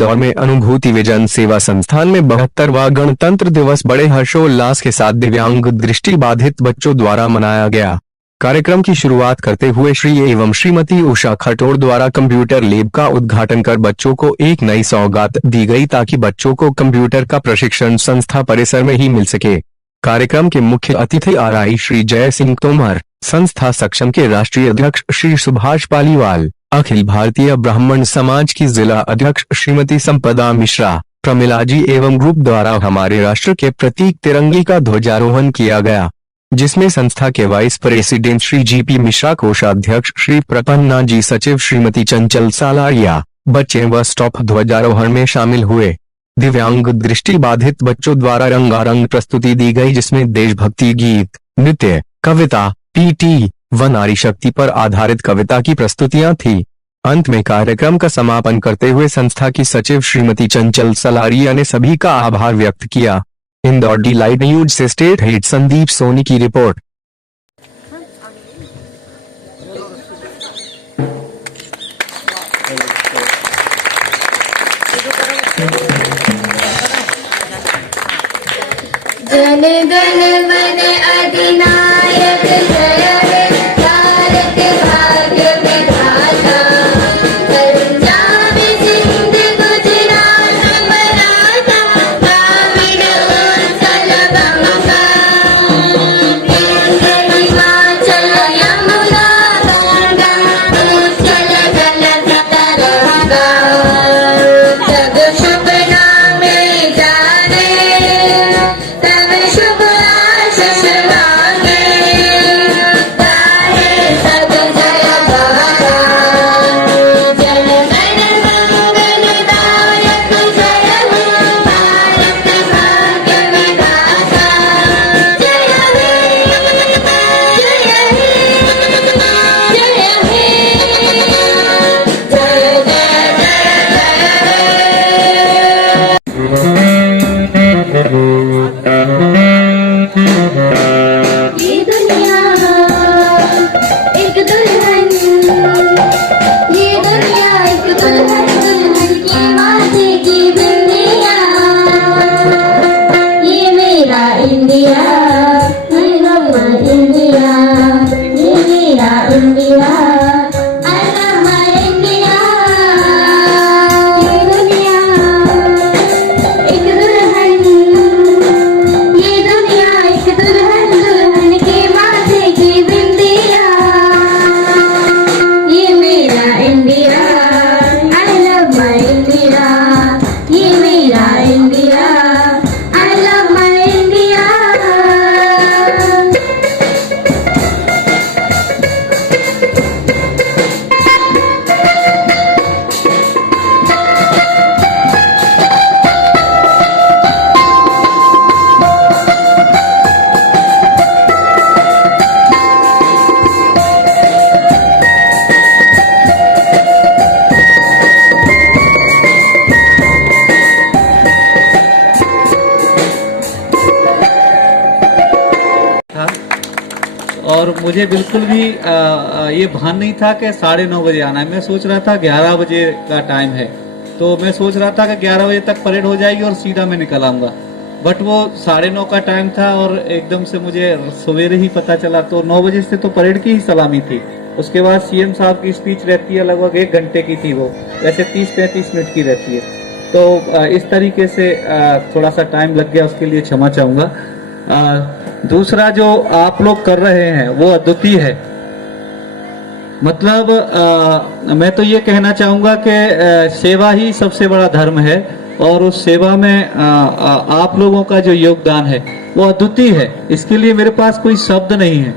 इंदौर में अनुभूति विजन सेवा संस्थान में 72वां गणतंत्र दिवस बड़े हर्षोल्लास के साथ दिव्यांग दृष्टि बाधित बच्चों द्वारा मनाया गया। कार्यक्रम की शुरुआत करते हुए श्री एवं श्रीमती उषा खटोर द्वारा कंप्यूटर लैब का उद्घाटन कर बच्चों को एक नई सौगात दी गई ताकि बच्चों को कंप्यूटर का प्रशिक्षण संस्था परिसर में ही मिल सके। कार्यक्रम के मुख्य अतिथि आरआई श्री जय सिंह तोमर, संस्था सक्षम के राष्ट्रीय अध्यक्ष श्री सुभाष पालीवाल, अखिल भारतीय ब्राह्मण समाज की जिला अध्यक्ष श्रीमती संपदा मिश्रा, प्रमिला जी एवं ग्रुप द्वारा हमारे राष्ट्र के प्रतीक तिरंगे का ध्वजारोहण किया गया, जिसमें संस्था के vice president Shri GP Mishra, कोषाध्यक्ष श्री प्रपन्ना जी, सचिव श्रीमती चंचल सालारिया, बच्चे व स्टॉप ध्वजारोहण में शामिल हुए। दिव्यांग दृष्टि बाधित बच्चों द्वारा रंगारंग प्रस्तुति दी गई, जिसमें देशभक्ति गीत, नृत्य, कविता, पीटी व नारी शक्ति पर आधारित कविता की प्रस्तुतियां थी। अंत में कार्यक्रम का समापन करते हुए संस्था की सचिव श्रीमती चंचल सलारिया ने सभी का आभार व्यक्त किया। इंदौर डिलाइट न्यूज से स्टेट हेड संदीप सोनी की रिपोर्ट। जन गण मन अधिनायक जय हे भारत भाग्य विधाता, पंजाब सिंध गुजरात मराठा द्राविड़ उत्कल बंगा, हिमाचल यमुना गंगा उत्कल जलधर तरंगा, जग शुभ नाम जाने तब शुभ आशीष मांगे, गाहे सब जय गाथा, जन गण मंगलदायक जय हो भारत भाग्य विधाता, जय हे जय हे जय ये दुनिया एक दुल्हन, ये दुनिया एक दुल्हन, दुल्हन की माथे की बिंदिया, ये मेरा इंडिया, मैं मम्मा इंडिया, ये मेरा India, I love my India. ये दुनिया एक दुल्हन, ये दुनिया एक दुल्हन, दुल्हन के माथे की बिंदिया, ये मेरा India, I love my India, ये मेरा India, I love my India. था और मुझे बिल्कुल भी ये भान नहीं था कि 9:30 बजे आना है। मैं सोच रहा था 11 बजे का टाइम है, तो मैं सोच रहा था कि 11 बजे तक परेड हो जाएगी और सीधा मैं निकल आऊंगा, बट वो 9:30 का टाइम था और एकदम से मुझे सवेरे ही पता चला। तो 9 बजे से तो परेड की ही सलामी थी, उसके बाद सीएम साहब की स्पीच रहती है, लगभग 1 घंटे की थी, वो वैसे 30-35 मिनट की रहती है। तो इस तरीके से थोड़ा सा टाइम लग गया, उसके लिए क्षमा चाहूंगा। दूसरा जो आप लोग कर रहे हैं वो अद्वितीय है। मतलब मैं तो ये कहना चाहूंगा कि सेवा ही सबसे बड़ा धर्म है और उस सेवा में आप लोगों का जो योगदान है वो अद्वितीय है। इसके लिए मेरे पास कोई शब्द नहीं है।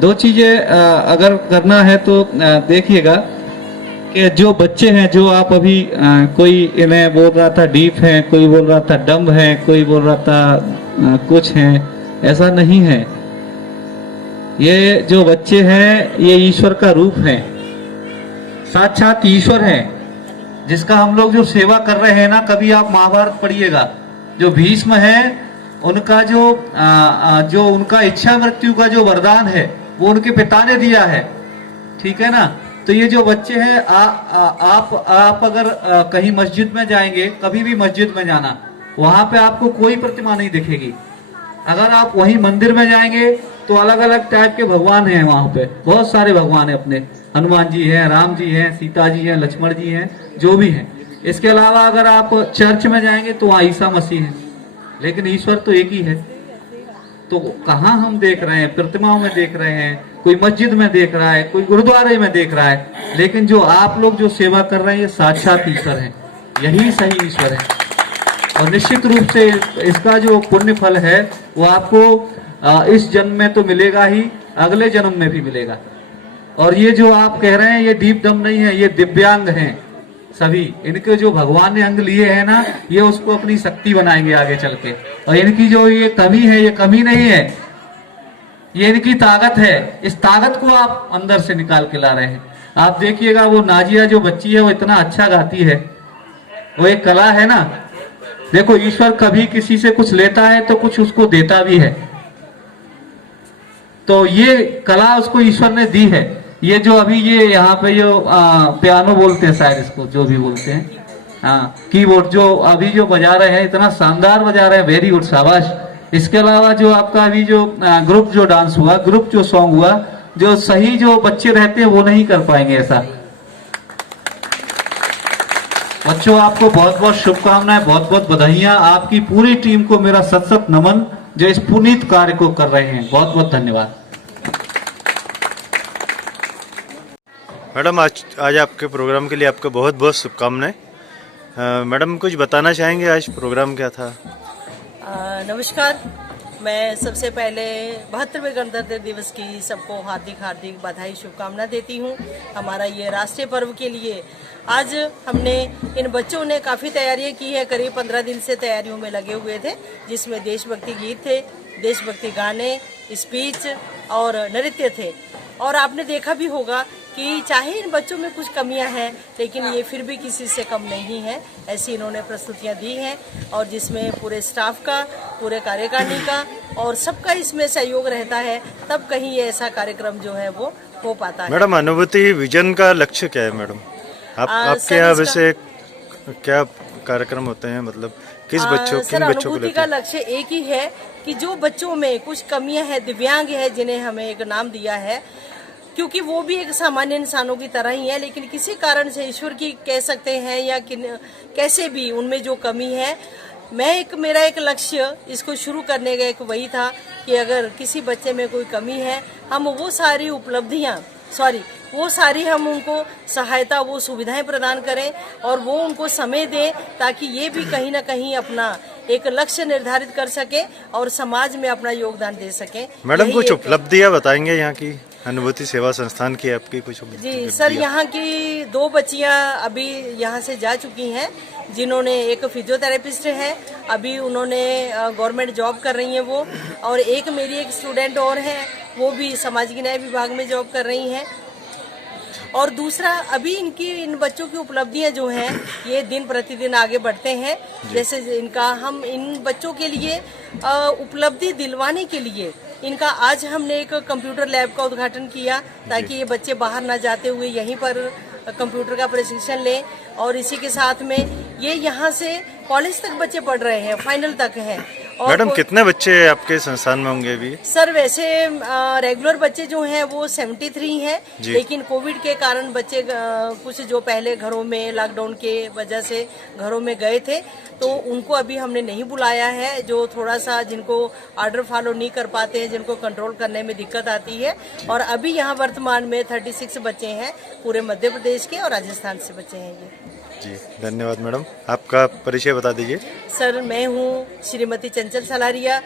2 चीजें अगर करना है तो देखिएगा कि जो बच्चे हैं, जो आप अभी कोई इन्हें बोल रहा था डीप है, कोई बोल रहा था डम्ब है, कोई बोल रहा था कुछ है, ऐसा नहीं है। ये जो बच्चे हैं ये ईश्वर का रूप है, साक्षात ईश्वर है, जिसका हम लोग जो सेवा कर रहे हैं ना। कभी आप महाभारत पढ़िएगा, जो भीष्म है उनका जो उनका इच्छा मृत्यु का जो वरदान है वो उनके पिता ने दिया है, ठीक है ना। तो ये जो बच्चे हैं आप अगर कहीं मस्जिद में जाएंगे, कभी भी मस्जिद में जाना, वहां पे आपको कोई प्रतिमा नहीं दिखेगी। अगर आप वहीं मंदिर में जाएंगे तो अलग अलग टाइप के भगवान हैं, वहां पे बहुत सारे भगवान हैं अपने, हनुमान जी हैं, राम जी हैं, सीता जी हैं, लक्ष्मण जी हैं, जो भी हैं। इसके अलावा अगर आप चर्च में जाएंगे तो वहां ईसा मसीह है, लेकिन ईश्वर तो एक ही है। तो कहाँ हम देख रहे हैं, प्रतिमाओं में देख रहे हैं, कोई मस्जिद में देख रहा है, कोई गुरुद्वारे में देख रहा है, लेकिन जो आप लोग जो सेवा कर रहे हैं ये साक्षात ईश्वर है, यही सही ईश्वर है। और निश्चित रूप से इसका जो पुण्य फल है वो आपको इस जन्म में तो मिलेगा ही, अगले जन्म में भी मिलेगा। और ये जो आप कह रहे हैं ये दीप दम नहीं है, ये दिव्यांग हैं सभी। इनके जो भगवान ने अंग लिए हैं ना, ये उसको अपनी शक्ति बनाएंगे आगे चल के। और इनकी जो ये कमी है, ये कमी नहीं है, ये इनकी ताकत है। इस ताकत को आप अंदर से निकाल के ला रहे हैं। आप देखिएगा वो नाजिया जो बच्ची है वो इतना अच्छा गाती है, वो एक कला है ना। देखो ईश्वर कभी किसी से कुछ लेता है तो कुछ उसको देता भी है, तो ये कला उसको ईश्वर ने दी है। ये जो अभी ये यहाँ पे जो पियानो बोलते हैं शायद इसको, जो भी बोलते हैं, हाँ कीबोर्ड, जो अभी जो बजा रहे हैं इतना शानदार बजा रहे हैं, वेरी गुड, शाबाश। इसके अलावा जो आपका अभी जो ग्रुप जो डांस हुआ, ग्रुप जो सॉन्ग हुआ, जो सही जो बच्चे रहते हैं वो नहीं कर पाएंगे ऐसा। बच्चों आपको बहुत बहुत शुभकामनाएं, बहुत बहुत बधाइयां। आपकी पूरी टीम को मेरा सत सत नमन जो इस पुनीत कार्य को कर रहे हैं, बहुत बहुत धन्यवाद। मैडम आज आपके प्रोग्राम के लिए आपको बहुत बहुत शुभकामनाएं। मैडम कुछ बताना चाहेंगे, आज प्रोग्राम क्या था? नमस्कार। मैं सबसे पहले 72वें गणतंत्र दिवस की सबको हार्दिक हार्दिक बधाई शुभकामना देती हूँ। हमारा ये राष्ट्रीय पर्व के लिए आज हमने इन बच्चों ने काफ़ी तैयारियां की है, करीब 15 दिन से तैयारियों में लगे हुए थे, जिसमें देशभक्ति गीत थे, देशभक्ति गाने, स्पीच और नृत्य थे। और आपने देखा भी होगा कि चाहे इन बच्चों में कुछ कमियां हैं, लेकिन ये फिर भी किसी से कम नहीं है। ऐसी इन्होंने प्रस्तुतियां दी हैं, और जिसमें पूरे स्टाफ का, पूरे कार्यकारिणी का और सबका इसमें सहयोग रहता है, तब कहीं ये ऐसा कार्यक्रम जो है वो हो पाता है। मैडम अनुभूति विजन का लक्ष्य क्या है मैडम? आपके यहाँ वैसे क्या कार्यक्रम होते हैं, मतलब किन बच्चों को लेते हैं? अनुभूति का लक्ष्य एक ही है कि जो बच्चों में कुछ कमियां हैं, दिव्यांग है, जिन्हें हमें एक नाम दिया है, क्योंकि वो भी एक सामान्य इंसानों की तरह ही है, लेकिन किसी कारण से ईश्वर की कह सकते हैं या कैसे भी उनमें जो कमी है, मेरा एक लक्ष्य इसको शुरू करने का एक वही था कि अगर किसी बच्चे में कोई कमी है, हम वो सारी हम उनको सहायता, वो सुविधाएं प्रदान करें और वो उनको समय दें, ताकि ये भी कहीं ना कहीं अपना एक लक्ष्य निर्धारित कर सके और समाज में अपना योगदान दे सके। मैडम कुछ उपलब्धियां बताएंगे यहाँ की, अनुभूति सेवा संस्थान की आपकी कुछ? जी सर, यहाँ की 2 बच्चियाँ अभी यहाँ से जा चुकी हैं, जिन्होंने, एक फिजियोथेरेपिस्ट है, अभी उन्होंने गवर्नमेंट जॉब कर रही हैं वो, और एक मेरी एक स्टूडेंट और है, वो भी सामाजिक न्याय विभाग में जॉब कर रही हैं। और दूसरा, अभी इन बच्चों की उपलब्धियां जो हैं ये दिन प्रतिदिन आगे बढ़ते हैं। जैसे हम इन बच्चों के लिए उपलब्धि दिलवाने के लिए इनका आज हमने एक कंप्यूटर लैब का उद्घाटन किया, ताकि ये बच्चे बाहर ना जाते हुए यहीं पर कंप्यूटर का प्रशिक्षण लें। और इसी के साथ में ये यहाँ से कॉलेज तक बच्चे पढ़ रहे हैं, फाइनल तक हैं। मैडम कितने बच्चे आपके संस्थान में होंगे अभी? सर वैसे रेगुलर बच्चे जो हैं वो 73 हैं, लेकिन कोविड के कारण बच्चे कुछ जो पहले घरों में लॉकडाउन के वजह से घरों में गए थे, तो उनको अभी हमने नहीं बुलाया है। जो थोड़ा सा जिनको ऑर्डर फॉलो नहीं कर पाते हैं, जिनको कंट्रोल करने में दिक्कत आती है। और अभी यहाँ वर्तमान में 36 बच्चे हैं, पूरे मध्य प्रदेश के और राजस्थान से बच्चे हैं ये। जी धन्यवाद मैडम। आपका परिचय बता दीजिए। सर मैं हूँ श्रीमती चंचल सलारिया,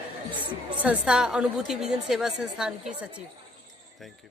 संस्था अनुभूति विजन सेवा संस्थान की सचिव। Thank you.